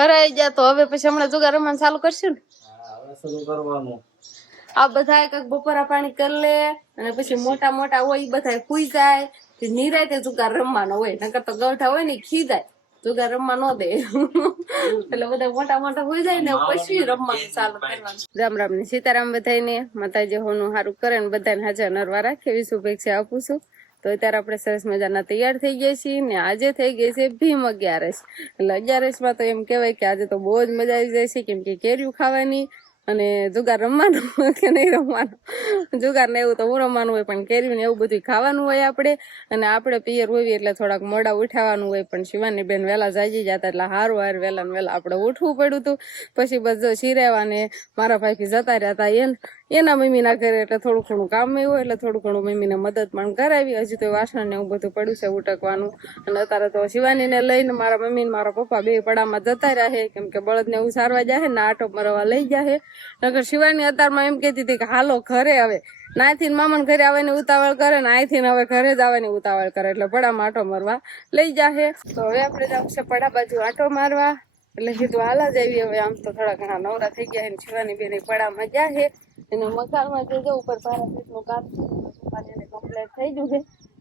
હરાઈ ગયા તો હવે પછી હમણાં જુગાર રમવાનું ચાલુ કરશું ને. હવે શરૂ કરવાનું. આ બધા કઈક બપોરા પાણી કરી લે અને પછી મોટા મોટા હોય એ બધા ખુઈ જાય નિરાતે જુગાર રમવાનો હોય, નકર તો ગૌઠા હોય ને ખી જાય, જુગાર રમવા ન દે. એટલે બધા મોટા મોટા હોય જાય ને પછી રમવાનું ચાલુ કરવાનું. રામ રામ ને સીતારામ બધાને, માતાજી હોનું સારું કરે ને બધાને હાજર નરવા રાખે એવી શુભેચ્છા આપું છું. તો અત્યારે આપણે સરસ મજાના તૈયાર થઈ ગયા છીએ ને આજે થઈ ગઈ છે ભીમ 11. એટલે 11 માં તો એમ કેવાય કે આજે તો બહુ જ મજા આવી જાય છે, કેમ કે કેરીઓ ખાવાની અને જુગાર રમવાનું કે નહીં રમવાનું. જુગાર ને એવું તો હું રમવાનું હોય, પણ કેરી ને એવું બધું ખાવાનું હોય આપણે. અને આપણે પિયર હોઈએ એટલે થોડાક મોડા ઉઠાવાનું હોય, પણ શિવાની બેન વહેલા જાગી જતા એટલે હારું હાર વહેલા ને વહેલા આપણે ઉઠવું પડ્યું હતું. પછી બસ જો શિરેવા ને મારા ભાઈ જતા રહ્યા હતા એના મમ્મીના ઘરે, એટલે થોડું ઘણું કામ હોય એટલે થોડું ઘણું મમ્મીને મદદ પણ કરાવી. હજી તો વાસણ ને એવું બધું પડ્યું છે ઉટકવાનું. અને અત્યારે તો શિવાનીને લઈને મારા મમ્મી ને મારા પપ્પા બે પડામાં જતા રહ્યા, કેમ કે બળદને એવું સારવા જાય ને આટો મરવા લઈ જાય. નકર શિવાની અત્યારમાં એમ કહેતી હતી કે હાલો ઘરે હવે, નાથી મામાને ઘરે આવવાની ઉતાવળ કરે ને અહીંથી હવે ઘરે જ આવવાની ઉતાવળ કરે, એટલે પડામાં આટો મારવા લઈ જાહે. તો હવે આપણે જવું છે પડા બાજુ આટો મારવા. એટલે કીધું હાલા જ આવી. હવે આમ તો થોડા ઘણા નવરા થઈ ગયા છે, શિવાની બેન પડામાં ગયા છે. એને મકાનમાં જે ઉપર પારાપીટનું કામ કમ્પ્લીટ થઈ ગયું છે.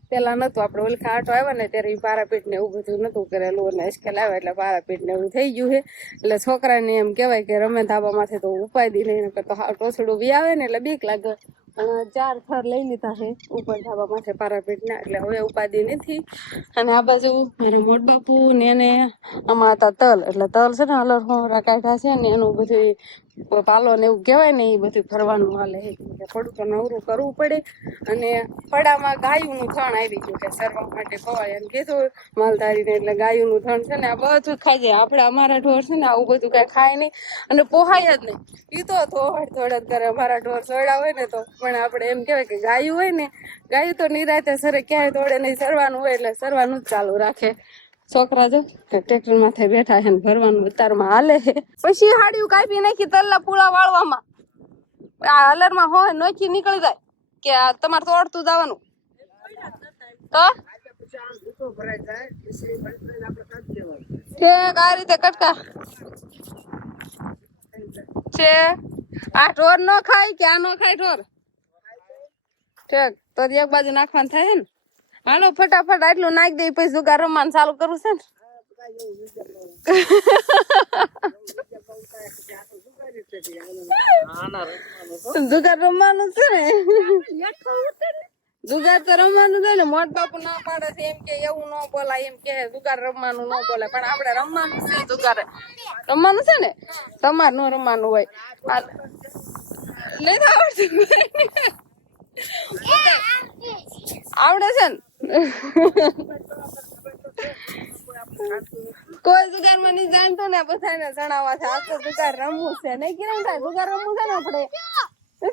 પેલા નતું, આપણે ઓલખા આટો આવ્યા ને ત્યારે પારાપીટ ને એવું બધું નતું કરેલું, અને અશ્કેલ આવ્યા એટલે પારાપીટ ને એવું થઈ ગયું છે. એટલે છોકરાને એમ કેવાય કે રમે ધાબામાંથી તો ઉપાય દી નહીં, તો ટોસડું બી આવે ને એટલે બીક લાગે. 4 થર લઈ લીધા છે ઉપર ધાબા માથે પારાપીટ ના, એટલે હવે ઉપાધિ નથી. અને આ બાજુ મારા મોટ બાપુ ને એને આમાં હતા તલ, એટલે તલ છે ને અલર હોરા કાઢ્યા છે ને એનું બધું પાલો ને એવું કહેવાય ને એ બધું ફરવાનું હાલે. થોડું તો નવરું કરવું પડે. અને પડામાં ગાયુંનું થણ આવી ગયું કે સરવા માટે ખવાય એમ કીધું માલધારીને, એટલે ગાયુંનું થણ છે ને આ બધું ખાઈ જાય. આપણે અમારા ઢોર છે ને આવું બધું કઈ ખાય નહીં અને પોહાય જ નહીં. એ તો થોડ થોડ કરે અમારા ઢોર સોડા હોય ને તો, પણ આપણે એમ કહેવાય કે ગાયું હોય ને, ગાયું તો નિરાતે સરે ક્યાંય તોડે નહીં, સરવાનું હોય એટલે સરવાનું જ ચાલુ રાખે. છોકરા જો ટ્રેક્ટર માથે બેઠા છે ને ભરવાનું ઉતારમાં હાલે છે. પછી હાડિયું કાપી નાખી તલના પૂળા વાળવામાં, આ હલરમાં હોય નોખી નીકળી જાય કે આ તમારે તો ઓળતું જવાનું તો આ રીતે કટકા છે. આ ઢોર નો ખાય કે આ નો ખાય ઢોર? ઠેક તો એક બાજુ નાખવાનું થાય ને. હાલો ફટાફટ આટલું નાખી દે, પછી જુગાર રમવાનું ચાલુ કરવું છે ને. જુગાર રમવાનું છે ને, જુગાર તો રમવાનું છે ને. મોટ બાપુ ના પાડે છે એમ કે એવું ન બોલાય, એમ કે જુગાર રમવાનું ન બોલાય, પણ આપણે રમવાનું છે. જુગાર રમવાનું છે ને, તમારે નો રમવાનું હોય. લઈ આવડે છે ને. કોઈ જુગાર માં નહીં જાણતો ને બધાને જણાવવા છે આ તો જુગાર રમવું છે. નહીં કિરણ થાય જુગાર રમવું છે ને, આપણે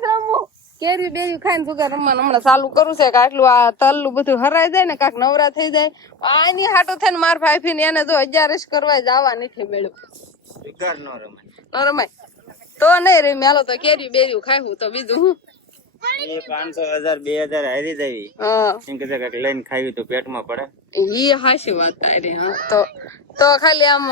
રમવું. કેરી બેરી ખાઈને જુગાર રમવાનું હમણાં ચાલુ કરું છે કે આટલું આ તલનું બધું હરાઈ જાય ને, કાંક નવરા થઈ જાય. આની હાટો થઈને માર ભાઈ ને એને જો 11 કરવા જવા નથી મળ્યું. જુગાર નો રમાય, ન રમાય તો નહીં રમી. હાલો તો કેરી બેરી ખાવું તો બીજું હું 500 1000 2000 હારી દેવી. એમ કે કઈક લઈને ખાવી તો પેટમાં પડે. ઈ હાચી વાત તારી. હા તો ખાલી આમ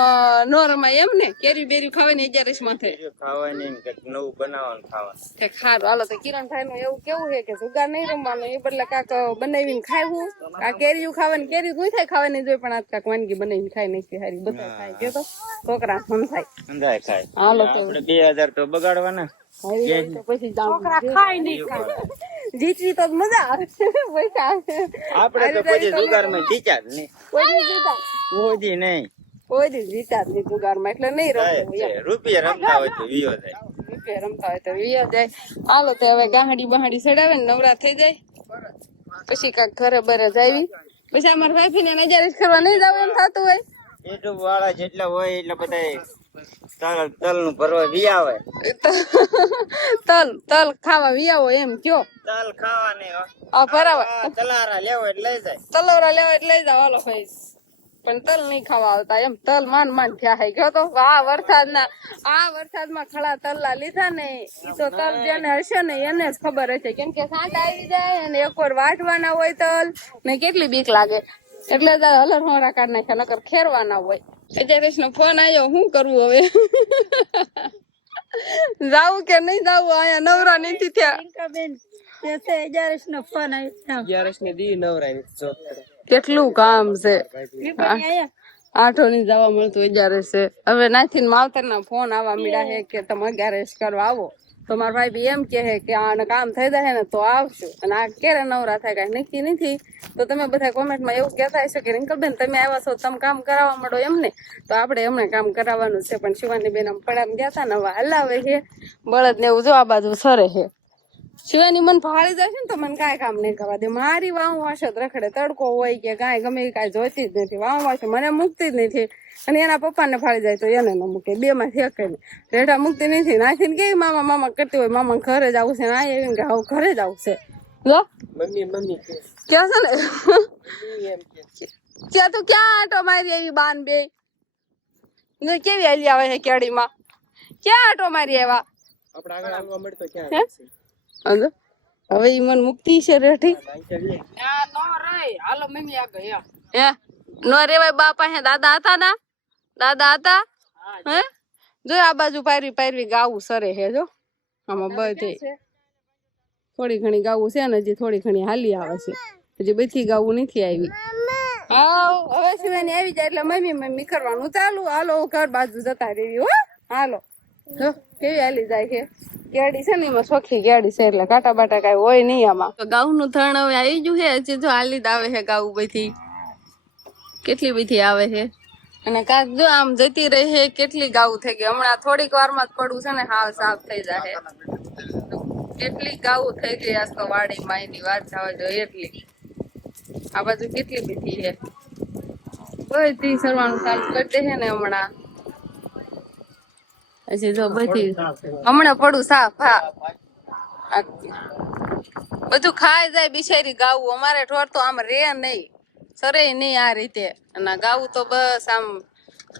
નો રમાય એમ ને. કેરી બેરી ખાવાની 11 માથે ખાવાની ને કઈક નવું બનાવવાનું ખાવાનું. ખારું હાલો તો કિરણભાઈ નું એવું કેવું છે કે જુગાર નહીં રમવાનું, એ બદલે કાંક બનાવીને ખાવું. આ કેરીયું ખાવાની, કેરી કોઈ થાય ખાવાની જોઈએ, પણ આજ કાંક વાનગી બનાવીને ખાઈ નાખી હારી. બધા ખાય કે તો છોકરા સમજાય ખાય. હાલો તો આપણે 2000 તો બગાડવાના. પછી છોકરા ખાય નહીં જીતવી તો મજા આવે. પૈસા આપણે તો પછી જુગાર માં જીત્યા જ નહીં. કોઈ નહીં, કોઈ દી જીતા જ નહીં જુગાર માં, એટલે નહીં રમવું. રૂપિયા રમતા હોય તો વિયો જાય, રૂપિયા રમતા હોય તો વિયો જાય. હાલો તો હવે ગાહડી બહાડી ચડાવે ને નવરા થઈ જાય, પછી કાંક ઘરે બરે જાવી. પછી અમારા ભાઈ ને 11 કરવા નહીં જાવ એમ થતું હોય. યુટ્યુબ વાળા જેટલા હોય એટલે બધા તલ નું ભરવા વી આવે. તલ ખાવા વિયાવો એમ કયો. તલ ખાવાની ભરાવા તલારા લેવો એટલે લઈ જાય, તલવરા લેવા એટલે લઈ જાવ. હાલો ભાઈ પણ તલ નહીં ખાવા આવતા એમ. તલ માંડ થયા hay ગયો તો આ વરસાદમાં ખડા તલલા લીધા ને, ઈ તો તલ જેને હશે ને એને જ ખબર હશે, કેમ કે સાંટ આવી જાય અને એકવાર વાટવાના હોય તલ ને કેટલી બીક લાગે. એટલે હલર હોરા કાઢ નાખ્યા, નકર ખેરવાના હોય. અજારેશ નો ફોન આવ્યો, શું કરવું હવે? જાવું કે નહીં જાવું? અહીંયા નવરા નથી થયા. કેટલું કામ છે, આઠો ની જવા મળતું 11 છે. હવે નાથી માવતર ના ફોન આવવા મળ્યા છે કે તમે 11 કરવા આવો. તો મારા ભાઈ બી એમ કે કે આને કામ થઈ જાય ને તો આવશું, અને આ ક્યારે નવરા થાય કઈ નક્કી નથી. તો તમે બધા કોમેન્ટમાં એવું કહેતા હશો કે રિંકલબેન તમે આવ્યા છો, તમે કામ કરાવવા માંડો એમ ને. તો આપણે એમને કામ કરાવવાનું છે, પણ શિવાની બેન આમ પડામ ગયા હતા ને હવે હલાવે છે બળદ ને એવું. જો આ બાજુ સરે છે. શિવાની મન ફાળી જશે ને તો મને કાંઈ કામ નહીં કરવા દે. મારી વાવ વાસો જ રખડે, તડકો હોય કે કાંઈ ગમે કાંઈ જોઈતી જ નથી. વાવ વાસો મને મૂકતી જ નથી, અને એના પપ્પાને ફાળી જાય તો એને ન મૂકે. બે માંથી એક ને રેઢા મૂકતી નથી. નાખીને કેવી મામા મામા કરતી હોય, મામા ઘરે જ આવું છે ને આ એવી કે હવે ઘરે જ આવું છે. જો મમ્મી ક્યાં છે ને ત્યાં તું ક્યાં આટો મારી એવી બાન બે કેવી હાલી આવે છે કેડીમાં? ક્યાં આટો મારી એવા? હવે ઈ મન મુક્તિ છે રેઠી. હાલો મમ્મી આગળ હે નો રેવાય. બાપા હે દાદા હતા ના, દાદા હતા હે. જો આ બાજુ પાયરી પાયરી ગાવું સરે હે. જો આમાં બધે થોડી ઘણી ગાવું છે ને હજી થોડી ઘણી હાલી આવે છે, હજી બધી ગાવું નથી આવી. હા હવે શિવાની આવી જાય એટલે મમ્મી મમ્મી કરવાનું ચાલુ. હાલો ઘર બાજુ જતા રહેવી હો. હાલો જો કેવી હાલી જાય છે. કેડી છે ને એમાં ચોખ્ખી કેડી છે એટલે કાંટા બાટા કઈ હોય નહીં આમાં. તો ગાઉં નું થણ હવે આવી ગયું છે. હજી જો હાલી જ આવે છે ગાઉં બધી, કેટલી બધી આવે છે. અને કાક જો આમ જતી રહી છે. કેટલી ગાઉં થઈ ગઈ હમણાં થોડીક વારમાં જ પડવું છે ને હાવ સાફ થઈ જાય. કેટલી ગાઉં થઈ ગઈ આજ તો વાડીમાં, એની વાત જવા જો એટલી. આ બાજુ કેટલી બધી છે, બધી સરવાનું ચાલુ કરી દે છે ને હમણાં. હજી જો બધી હમણાં પડું સાફ. હા બધું ખાઈ જાય બિચારી ગાવું. અમારે ઢોર તો આમ રે નહીં, સરે નહીં આ રીતે. અને ગાવું તો બસ આમ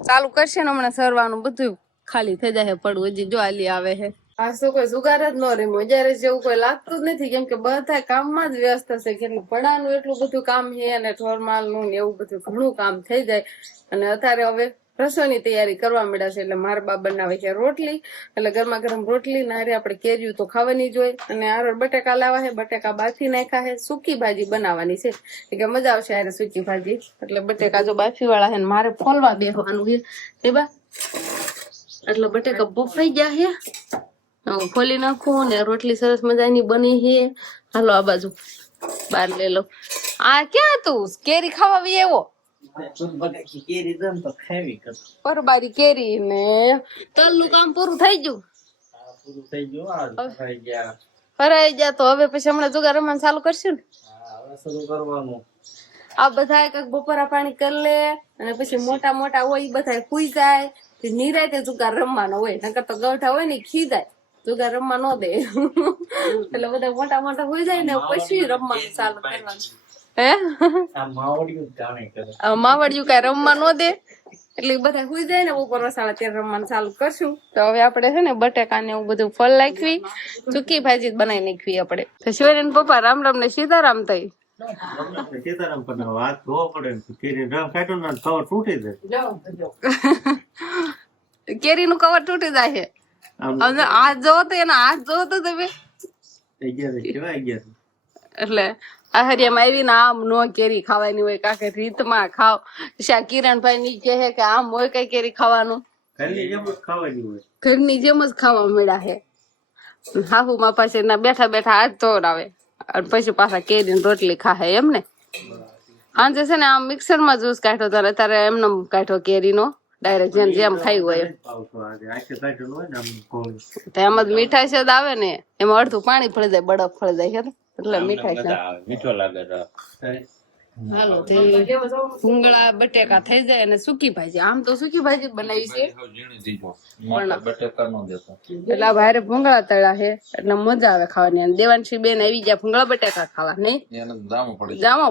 ચાલુ કરશે ને હમણાં સરવાનું બધું ખાલી થઈ જાય પડવું. હજી જો હાલી આવે છે. આ શું કોઈ જુગાર જ ન રમ્યો જયારે જેવું કોઈ લાગતું જ નથી, કેમ કે બધા કામમાં જ વ્યસ્ત છે. કેટલું ભણાનું એટલું બધું કામ છે અને ઢોરમાલ નું ને એવું બધું ઘણું કામ થઈ જાય. અને અત્યારે હવે રસોઈની તૈયારી કરવા માંડ્યા છે. એટલે મારા બા બનાવે છે રોટલી, એટલે ગરમા ગરમ રોટલી નારે આપણે કેરીયું તો ખાવાની જ હોય. અને આ બટેકા લાવવા છે, બટેકા બાફી નાખ્યા છે. સૂકી ભાજી બનાવવાની છે કે મજા આવશે આરે સૂકી ભાજી. એટલે બટેકા જો બાફી વાળા છે ને મારે ફોલવા બેસવાનું છે એ બા. એટલે બટેકા બફાઈ ગયા છે, ફોલી નાખું ને રોટલી સરસ મજાની બની છે. હાલો આ બાજુ બાર લે લો. આ ક્યાં તું કેરી ખાવા એવો? પરબારી કેરી ને તલ નું કામ પૂરું થઈ ગયું. ફરાઈ ગયા તો હવે પછી હમણાં જુગાર રમવાનું ચાલુ કરશું ને. આ બધા કઈક બપોરા પાણી કરી લે અને પછી મોટા મોટા હોય બધા ખુઈ જાય. નિરાતે જુગાર રમવાનો હોય, નકર તો ગૌઠા હોય ને ખી જાય. જુગાર રમવા ન દે એટલે બધા મોટા મોટા હોય જાય ને પછી રમવાનું ચાલુ કરવાનું. હે માવડિયું કઈ રમવા ન દે એટલે બધા હુઈ જાય ને ઉપર રસાળા ત્યારે રમવાનું ચાલુ કરશું. તો હવે આપડે છે ને બટેકા ને એવું બધું ફળ નાખવી, સૂકી ભાજી બનાવી નાખવી આપણે. તો શિવાની પપ્પા રામ રામ ને સીતારામ થઈ. સીતારામ પણ વાત જોવો પડે, કેરી રમ કાઢો ને કવર તૂટી જાય. કેરી નું કવર તૂટી જાય છે. હાથ જોવો તો એના હાથ જોવો તો તમે એટલે આહરિયામાં આવીને આમ નો કેરી ખાવાની હોય, કાકે રીતમાં ખાવ. શા કિરણભાઈ ની કહે કે આમ હોય કઈ કેરી ખાવાનું, ઘરની જેમ જ ખાવાની હોય, ઘરની જેમ જ ખાવા મળ્યા છે. હાહુમાં પાસે ના બેઠા બેઠા હાથ ધોરાવે અને પછી પાછા કેરી રોટલી ખાહે એમ ને. સાંજે છે ને આમ મિક્સર માં જ્યુસ કાઢ્યો ત્યારે અત્યારે એમને કાઢ્યો કેરી નો ડાયરેક્ટ જેમ જેમ ખાયું હોય એમ જ મીઠાઈ છે આવે ને એમાં અડધું પાણી ફળી જાય, બરફ ફળી જાય છે એટલે મીઠાઈ મીઠો લાગે. હાલો ભૂંગળા બટેકા થઈ જાય અને સૂકી ભાજી. આમ તો સૂકી ભાજી બનાવી છે એટલે ભારે ભૂંગળા તળ્યા છે એટલે મજા આવે ખાવાની. અને દેવાંશી બેન આવી ગયા ભૂંગળા બટેકા ખાવા. નહીં જામો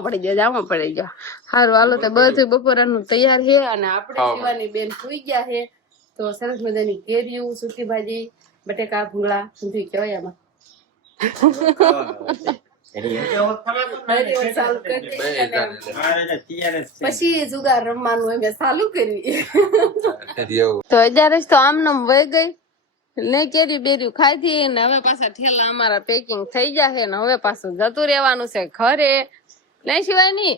પડી ગયો. સારું હાલો તો બધું બપોરાનું તૈયાર છે અને આપણે શિવાની બેન સુઈ ગયા છે. તો સરસ મજાની કેરીયું, સૂકી ભાજી, બટેકા, ભૂંગળા બધું કહેવાય આમાં. હરિયો ચાલુ કરી દઈ અને પછી જુગાર રમવાનું અમે ચાલુ કરી. તો અત્યારે તો આમનામ વહી ગઈ ને કેરી બેરી ખાધી ને હવે પાછા ઠેલા અમારા પેકિંગ થઈ ગયા ને હવે પાછું જતું રહેવાનું છે ઘરે. નહીં શિવાની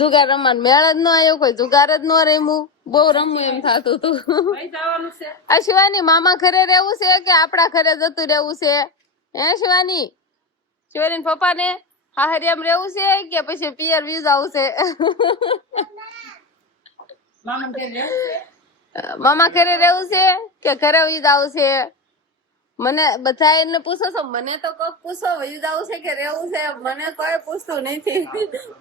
જુગાર રમવાનું મેળ જ ન આવ્યો, કોઈ જુગાર જ ન રમ્યું, બહુ રમવું એમ થતું હતું. આ શિવાની મામા ઘરે રહેવું છે કે આપડા ઘરે જતું રહેવું છે? હે શિવાની, શિવાની પપ્પા ને હાહરિયામ રહેવું છે કે પછી પિયર વ્યૂ જવું છે? મામા ઘરે રહેવું છે કે ઘરે વ્યૂ જવું છે? મને બધા એને પૂછો છો, મને તો કોક પૂછો વ્યૂ જવું છે કે રહેવું છે, મને કોઈ પૂછતું નથી.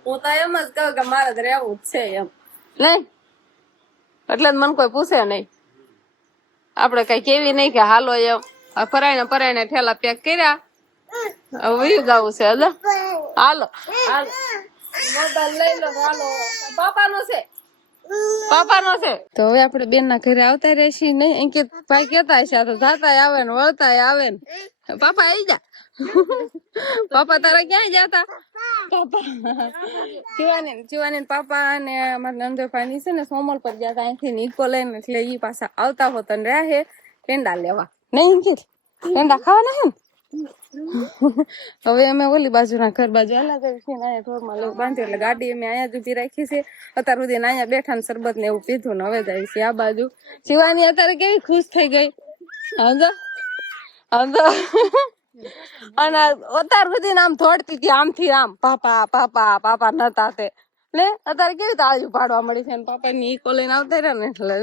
હું તો એમ જ કહું કે મારે જ રહેવું જ છે એમ. નહીં એટલે મને કોઈ પૂછે નહીં. આપડે કઈ કેવી નહીં કે હાલો એમ. પરાયણે ઠેલા પેક કર્યા, હવે જવું છે. હાલો હાલો મોબાઈલ લઈ લો, હાલો પાપાનો છે, પાપાનો છે. તો હવે આપડે બેન ના ઘરે આવતા રહેશી નહીં. અંકિત ભાઈ કેતા છે તો જાતા આવે ને વળતા આવે ને. પાપા આવી જા. પાપા તારા ક્યાં જતા? પાપા શિવાની પાપા અને અમારા નંદભાઈ છે ને સોમલ પર ગયા હતા અહીંથી નીકો લઈને, એટલે ઈ પાછા આવતા હોત ને રહે પેંડા લેવા. નહીં અંકિત પેંડા ખાવાના હે ને? હવે અમે ઓલી બાજુના ઘર બાજુ અલગ અહીંયા ઢોરમાં લેવું બાંધ્યું એટલે ગાડી અમે અહીંયા જ ઉભી રાખી છે. અત્યાર સુધી અહીંયા બેઠા ને શરબત ને એવું પીધું ને હવે જાય છે આ બાજુ. શિવાની અત્યારે કેવી ખુશ થઈ ગઈ અને અત્યાર સુધી આમ દોડતી હતી આમથી આમ, પાપા પાપા પાપા નતા તે લે અત્યારે કેવી તાળીઓ પાડવા મળી છે. પાપા ની ઈકો લઈને આવતા રહ્યા ને એટલે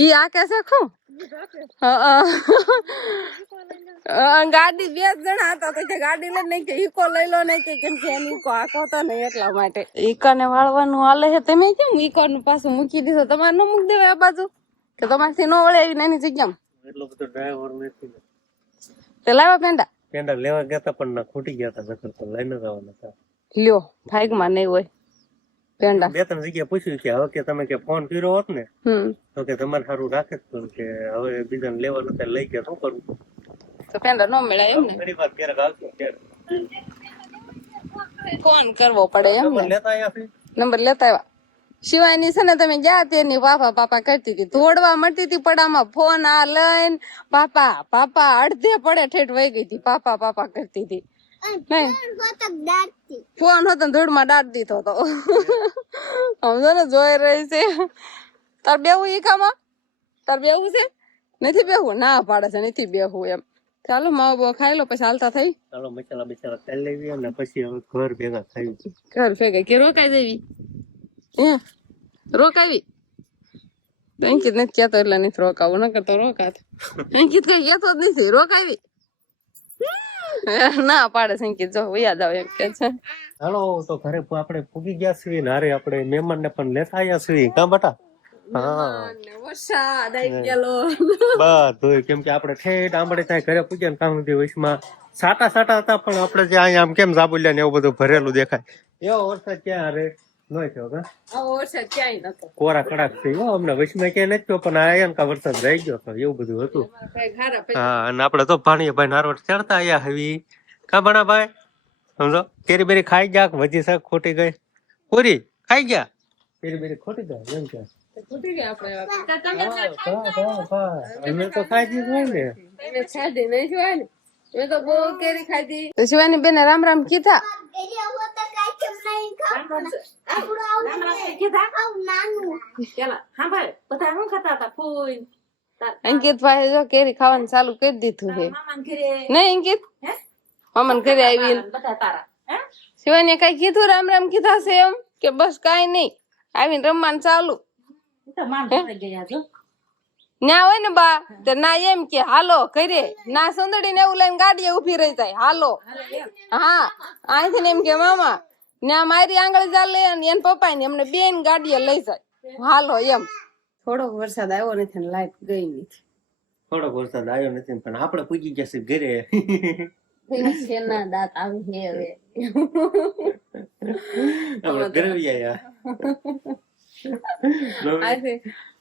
ઈ આ કે છે ખું ગાડી બે જણા હતા તો કે ગાડી લઈ નહીં કે ઈકો લઈ લો નહીં કે કેમ કે એની ઈકો આખો હતો ને એટલા માટે ઈકા ને વાળવાનું હાલે છે. તમે કેમ ઈકો નું પાછું મૂકી દીધો? તમારે ન મૂકી દેવાય આ બાજુ કે તમારથી ન વળે એવી નાની જગ્યામાં? એટલો બધો ડ્રાઈવર નથી તે લાવ્યા પેંડા? પેંડા લેવા ગયા હતા પણ ના ખૂટી ગયા હતા, નકર તો લઈને જવાના હતા. લ્યો ભાગમાં નહીં હોય પેંડા. બે ત્રણ જગ્યા પૂછ્યું કે હવે કે તમે કે ફોન કર્યો હોત ને તો કે તમારે સારું રાખે જ કે હવે બીજાને લેવા નતા લઈ ગયા શું કરવું? તો પેંડા ન મળ્યા એમ ને? ઘણી વાર ક્યારેક આવશે ફોન કરવો પડે એમ ને? લેતા આવ્યા નંબર લેતા આવ્યા. શિવાની છે ને તમે ગયા તેની પાપા પાપા કરતી હતી, દોડવા મળતી હતી પડામાં, ફોન આ લઈને પાપા પાપા અડધે પડે ઠેઠ વહી ગઈ હતી, પાપા પાપા કરતી હતી. ફોન હતો ધૂળમાં દાટ દીધો હતો. સમજો ને જોઈ રહી છે. તાર બેવું ઈકામાં? તાર બેવું છે? નથી બેહવું? ના પાડે છે નથી બેહવું એમ. ચાલો માવો બાવો ખાઈ લો પછી હાલતા થઈ. ચાલો મસાલા બિચારા તેલ લેવી અને પછી હવે ઘર ભેગા ખાઈ. ઘર ભેગા કે રોકાઈ દેવી? રોકાવી? અંકિત નથી કેતો એટલે નથી રોકાવું, નકર તો રોકાત. અંકિત કઈ કેતો જ નથી રોકાવી. ના પાડે છે અંકિત, જો યાદ આવે એમ કે છે. હાલો તો ઘરે આપણે પૂગી ગયા છીએ ને હારે આપણે મહેમાન ને પણ લેતા આવ્યા છીએ કા બટા? વરસાદ આવી ગયેલો બધું કેમ કે આપણે ઠેઠ આંબળે ત્યાં ઘરે પૂગ્યા ને કામ સુધી વચમાં સાટા સાટા હતા પણ આપણે જે અહીંયા આમ કેમ જાબુલિયા ને એવું બધું ભરેલું દેખાય એવો વરસાદ ક્યાં રે ન થયો કા? વરસાદ ક્યાંય નતો, કોરા કડાક થયો અમને વચમાં ક્યાંય નથી થયો પણ આયા કા વરસાદ રહી ગયો હતો એવું બધું હતું. હા અને આપણે તો ભાણીભાઈ નારવટ ચડતા આયા હવે કા ભણા ભાઈ સમજો કેરી બેરી ખાઈ ગયા વજી શાક ખોટી ગઈ પૂરી ખાઈ ગયા કેરી બેરી ખોટી ગયા એમ કે શિવાની બેન રામ રામ કીધા. અંકિત ભાઈ જો કેરી ખાવાનું ચાલુ કરી દીધું છે. નહીં અંકિત મામા ઘરે આવી શિવાની કઈ કીધું રામ રામ કીધા છે એમ કે બસ કઈ નઈ આવીને રમવાનું ચાલુ ના હોય ને બા તો ના એમ કે હાલો ઘરે ના સુંદડી ને એવું લઈને ગાડીએ ઉભી રહી જાય હાલો. હા અહીંથી ને એમ કે મામા ના મારી આંગળી ચાલે ને એને પપ્પા ને એમને બેન ગાડીએ લઈ જાય હાલો એમ. થોડોક વરસાદ આવ્યો નથી ને લાઈટ ગઈ નથી. થોડોક વરસાદ આવ્યો નથી પણ આપણે પૂગી ગયા છે ઘરે. શેના દાંત આવી હવે આપણે ઘરે આયા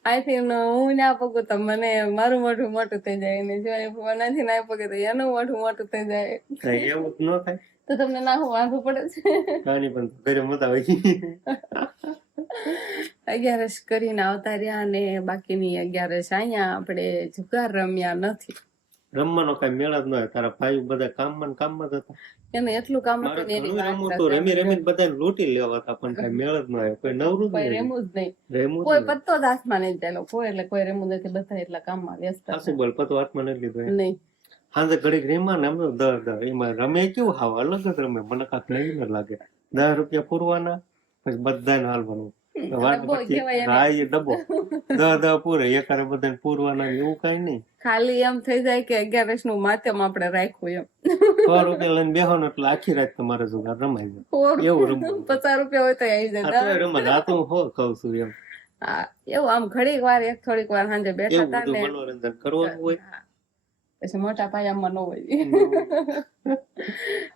અહીંથી હું ના પગું તો મને મારું મોઢું મોટું થઈ જાય ને જો નથી ના પગે તો એનું મોઢું મોટું થઈ જાય કાંઈ એવું જ ન થાય. તો તમને નાખું વાંધું પડે છે. કાંઈ પણ ઘરે મજા હોય. 11 કરીને આવતા રહ્યા ને બાકીની 11 અહીંયા આપણે જુગાર રમ્યા નથી. રમવાનો કઈ મેળ જ ન હોય. તારા ભાઈ બધા કામમાં ને કામમાં જ હતા. એને એટલું કામ મારે હતું ને એની ઘણું વાત રમવું હતું. રમી રમીને બધાને લૂંટી લેવા હતા પણ કઈ મેળ જ ન હોય. કોઈ નવરું જ કોઈ નહીં. રેમું જ નહીં, રેમું જ કોઈ નહીં. પત્તો જ હાથમાં નહીં ચાલો કોઈ, એટલે કોઈ રેમું નથી, બધા એટલા કામમાં વ્યસ્ત હતા. સાસુ બોલ પતો હાથમાં નથી લીધો એમ. નહીં હાંજે ઘડીક રેમાં ને અમે એમાં રમે કેવું હાવ અલગ જ રમે. મને કાંક નવી ન લાગે. 10 રૂપિયા પૂરવાના પછી બધાને હાલવાનું. વાત ડબ્બો પછી કહેવાય એને. હા એ ડબ્બો 10 પૂરે એકારે બધાને પૂરવાના એવું કઈ નહીં. ખાલી એમ થઈ જાય કે 11 નું માધ્યમ આપણે રાખ્યું એમ 100 રૂપિયા લઈને બેહો ને એટલે આખી રાત તમારે જુગાર રમાઈ જાય. એવું રમવું. 50 રૂપિયા હોય તો આવી આ જાય. તો રમત આ તો હું હો કહું છું એમ. હા, એવું આમ ઘડીક વાર એક થોડીક વાર સાંજે બેઠા એવું હતા બધું ને મનોરંજન કરવાનું હોય. હા. પછી મોટા પાયામાં ન હોય.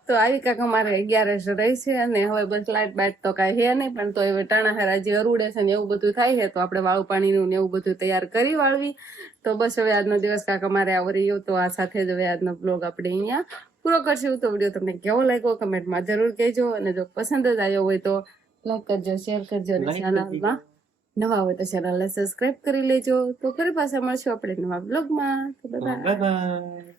તો આવી કાંક અમારે 11 રહી છે અને હવે બસ લાઈટ બાઈટ તો કાંઈ હે નહીં, પણ તો હવે ટાણા હારા જે અરુડે છે ને એવું બધું થાય છે તો આપણે વાળું પાણીનું ને એવું બધું તૈયાર કરી વાળવી. તો બસ હવે આજનો દિવસ કાંક અમારે આવરી ગયો. તો આ સાથે જ હવે આજનો બ્લોગ આપણે અહીંયા પૂરો કરશું. તો વિડીયો તમને કેવો લાગ્યો કમેન્ટમાં જરૂર કહેજો, અને જો પસંદ જ આવ્યો હોય તો લાઈક કરજો, શેર કરજો, અને ચેનલમાં નવા હોય તો ચેનલને સબસ્ક્રાઇબ કરી લેજો. તો ફરી પાછા મળશું આપણે નવા બ્લોગમાં. તો બાય. Bye bye.